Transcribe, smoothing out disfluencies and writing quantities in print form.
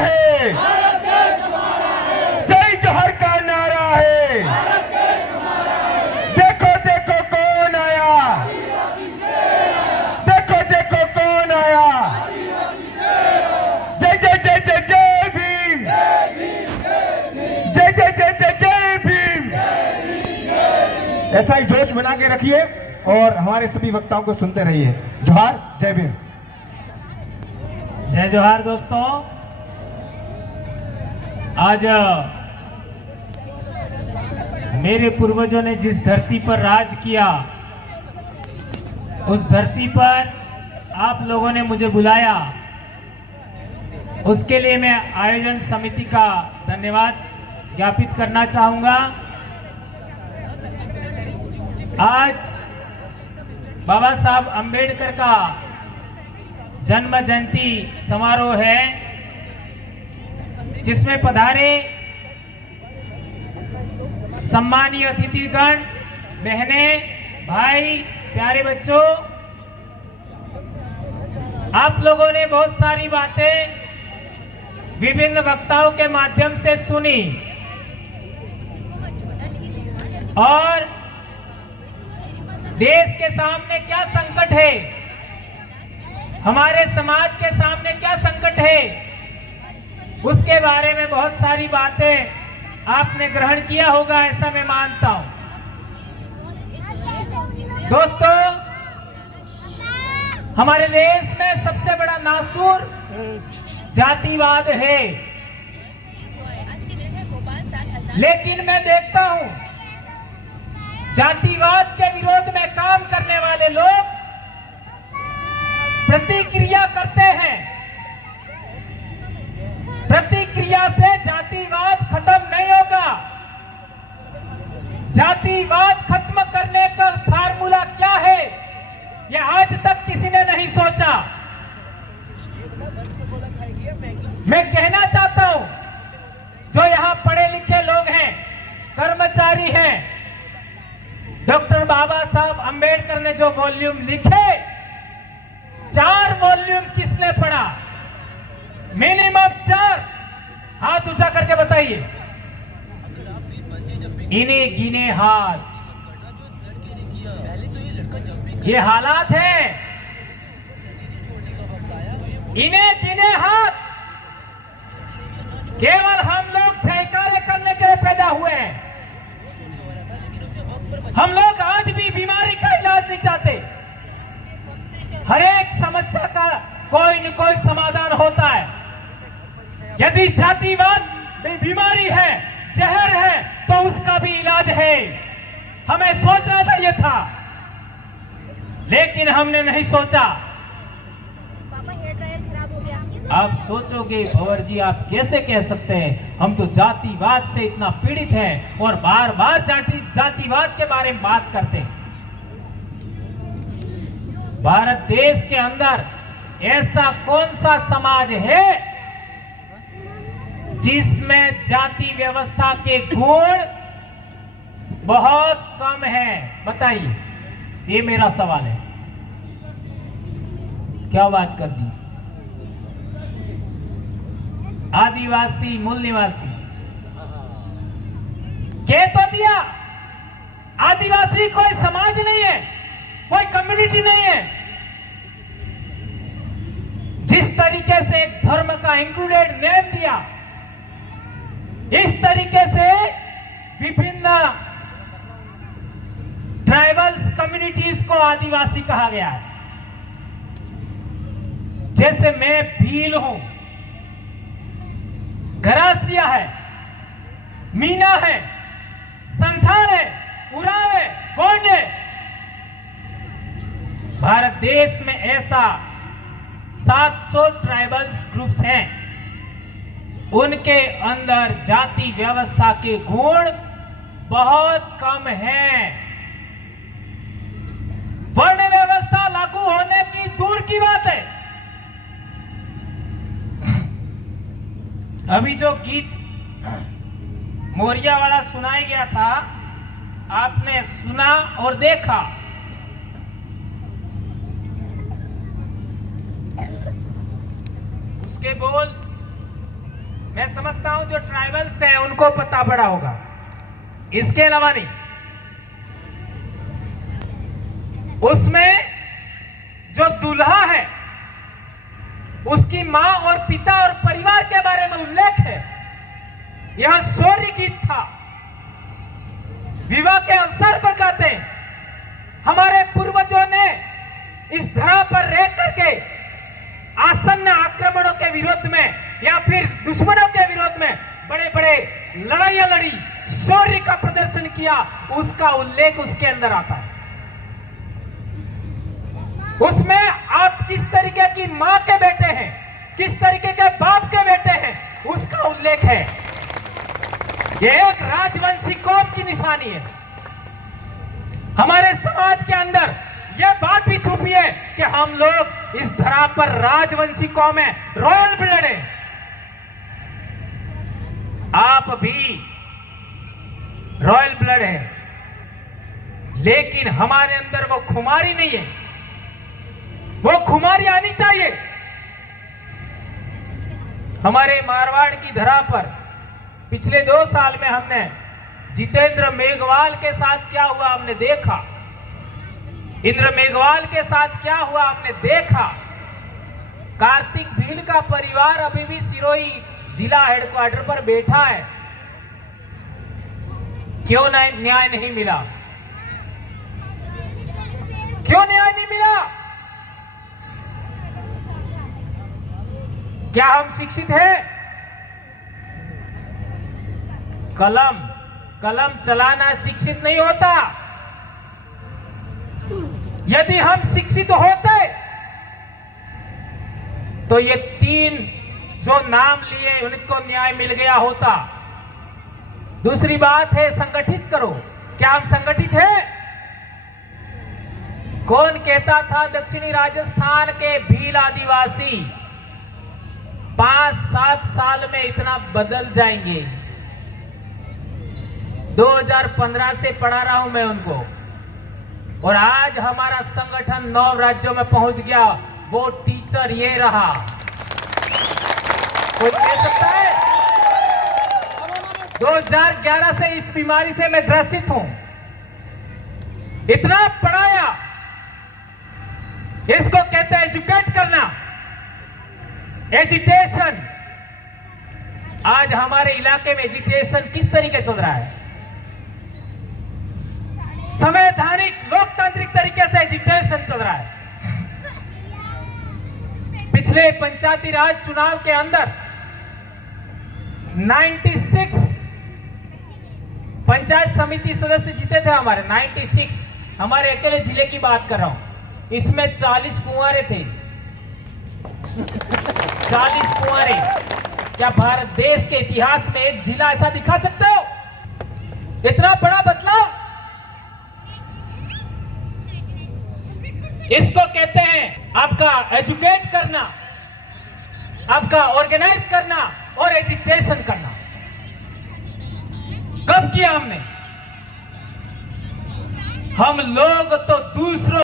है, भारत देश हमारा है, जय जोहर का नारा है। भारत देश हमारा है, देखो देखो कौन आया, आदिवासी शेर आया, देखो देखो कौन आया। आदिवासी शेर आया, जय जय जय जय जय भीम, जय भीम, जय भीम, जय जय जय जय जय भीम। जय भीम, जय भीम। ऐसा ही जोश बना के रखिए और हमारे सभी वक्ताओं को सुनते रहिए। जोहार, जय भीम। जय जोहार दोस्तों। आज मेरे पूर्वजों ने जिस धरती पर राज किया, उस धरती पर आप लोगों ने मुझे बुलाया, उसके लिए मैं आयोजन समिति का धन्यवाद ज्ञापित करना चाहूंगा। आज बाबा साहब अंबेडकर का जन्म जयंती समारोह है, जिसमें पधारे सम्मानीय अतिथिगण, बहनें, भाई, प्यारे बच्चों, आप लोगों ने बहुत सारी बातें विभिन्न वक्ताओं के माध्यम से सुनी और देश के सामने क्या संकट है, हमारे समाज के सामने क्या संकट है, उसके बारे में बहुत सारी बातें आपने ग्रहण किया होगा, ऐसा मैं मानता हूं। दोस्तों, हमारे देश में सबसे बड़ा नासूर जातिवाद है, लेकिन मैं देखता हूं जातिवाद के विरोध में काम करने वाले लोग प्रतिक्रिया करते हैं। प्रतिक्रिया से जातिवाद खत्म नहीं होगा। जातिवाद खत्म करने का फार्मूला क्या है, यह आज तक किसी ने नहीं सोचा। मैं कहना चाहता हूं, जो यहां पढ़े लिखे लोग हैं, कर्मचारी हैं, डॉक्टर बाबा साहब अंबेडकर ने जो वॉल्यूम लिखे, 4 वॉल्यूम किसने पढ़ा? मिनिमम 4। हाथ ऊंचा करके बताइए। इन्हें गिने हाथ। ये हालात है, इन्हें गिने हाथ। केवल हम लोग जयकारे करने के लिए पैदा हुए हैं। हम लोग आज भी बीमारी का इलाज नहीं चाहते। हर एक समस्या का कोई न कोई समाधान होता है। यदि जातिवाद बीमारी है, जहर है, तो उसका भी इलाज है। हमें सोचना चाहिए था, लेकिन हमने नहीं सोचा। आप सोचोगे भंवर जी, आप कैसे कह सकते हैं, हम तो जातिवाद से इतना पीड़ित हैं और बार बार जातिवाद के बारे में बात करते हैं। भारत देश के अंदर ऐसा कौन सा समाज है जिसमें जाति व्यवस्था के गुण बहुत कम है? बताइए, ये मेरा सवाल है। क्या बात कर दी? आदिवासी, मूल निवासी कह तो दिया, आदिवासी कोई समाज नहीं है, कोई कम्युनिटी नहीं है। जिस तरीके से एक धर्म का इंक्लूडेड नेम दिया, इस तरीके से विभिन्न ट्राइबल्स कम्युनिटीज को आदिवासी कहा गया है। जैसे मैं भील हूं, गरासिया है, मीना है, संथाल है, उराव है, गोंड है। भारत देश में ऐसा 700 ट्राइबल्स ग्रुप्स हैं। उनके अंदर जाति व्यवस्था के गुण बहुत कम हैं। वर्ण व्यवस्था लागू होने की दूर की बात है। अभी जो गीत मोरिया वाला सुनाया गया था, आपने सुना और देखा। उसके बोल मैं समझता हूं जो ट्राइबल्स हैं उनको पता पड़ा होगा, इसके अलावा नहीं। उसमें जो दूल्हा है उसकी मां और पिता और परिवार के बारे में उल्लेख है। यह शौर्य गीत था। विवाह के अवसर पर कहते हैं हमारे पूर्वजों ने इस धरा पर रह करके आसन्न आक्रमणों के विरोध में या फिर दुश्मनों के विरोध में बड़े बड़े लड़ाइयां लड़ी, शौर्य का प्रदर्शन किया, उसका उल्लेख उसके अंदर आता है। उसमें आप किस तरीके की मां के बेटे हैं, किस तरीके के बाप के बेटे हैं, उसका उल्लेख है। यह एक राजवंशी कौम की निशानी है। हमारे समाज के अंदर यह बात भी छुपी है कि हम लोग इस धरा पर राजवंशी कौम है, रॉयल ब्लड है। आप भी रॉयल ब्लड है, लेकिन हमारे अंदर वो खुमारी नहीं है। वो खुमारी आनी चाहिए। हमारे मारवाड़ की धरा पर पिछले 2 साल में हमने जितेंद्र मेघवाल के साथ क्या हुआ हमने देखा। इंद्र मेघवाल के साथ क्या हुआ हमने देखा। कार्तिक भील का परिवार अभी भी सिरोही जिला हेडक्वार्टर पर बैठा है। क्यों न्याय नहीं मिला? क्यों न्याय नहीं मिला? क्या हम शिक्षित हैं? कलम चलाना शिक्षित नहीं होता। यदि हम शिक्षित होते तो ये 3 जो नाम लिए उनको न्याय मिल गया होता। दूसरी बात है संगठित करो। क्या हम संगठित हैं? कौन कहता था दक्षिणी राजस्थान के भील आदिवासी 5-7 साल में इतना बदल जाएंगे? 2015 से पढ़ा रहा हूं मैं उनको, और आज हमारा संगठन 9 राज्यों में पहुंच गया। वो टीचर ये रहा। कोई कह सकता है? 2011 से इस बीमारी से मैं ग्रसित हूं। इतना पढ़ाया, इसको कहते हैं एजुकेट करना, एजुटेशन। आज हमारे इलाके में एजुटेशन किस तरीके चल रहा है? संवैधानिक लोकतांत्रिक तरीके से एजुटेशन चल रहा है। पिछले पंचायती राज चुनाव के अंदर 96 पंचायत समिति सदस्य जीते थे हमारे, 96। हमारे अकेले जिले की बात कर रहा हूं। इसमें 40 कुंवारे थे। 40 कुंवारे। क्या भारत देश के इतिहास में एक जिला ऐसा दिखा सकते हो? इतना बड़ा बदलाव। इसको कहते हैं आपका एजुकेट करना, आपका ऑर्गेनाइज करना और एजुकेशन करना। कब किया हमने? हम लोग तो दूसरों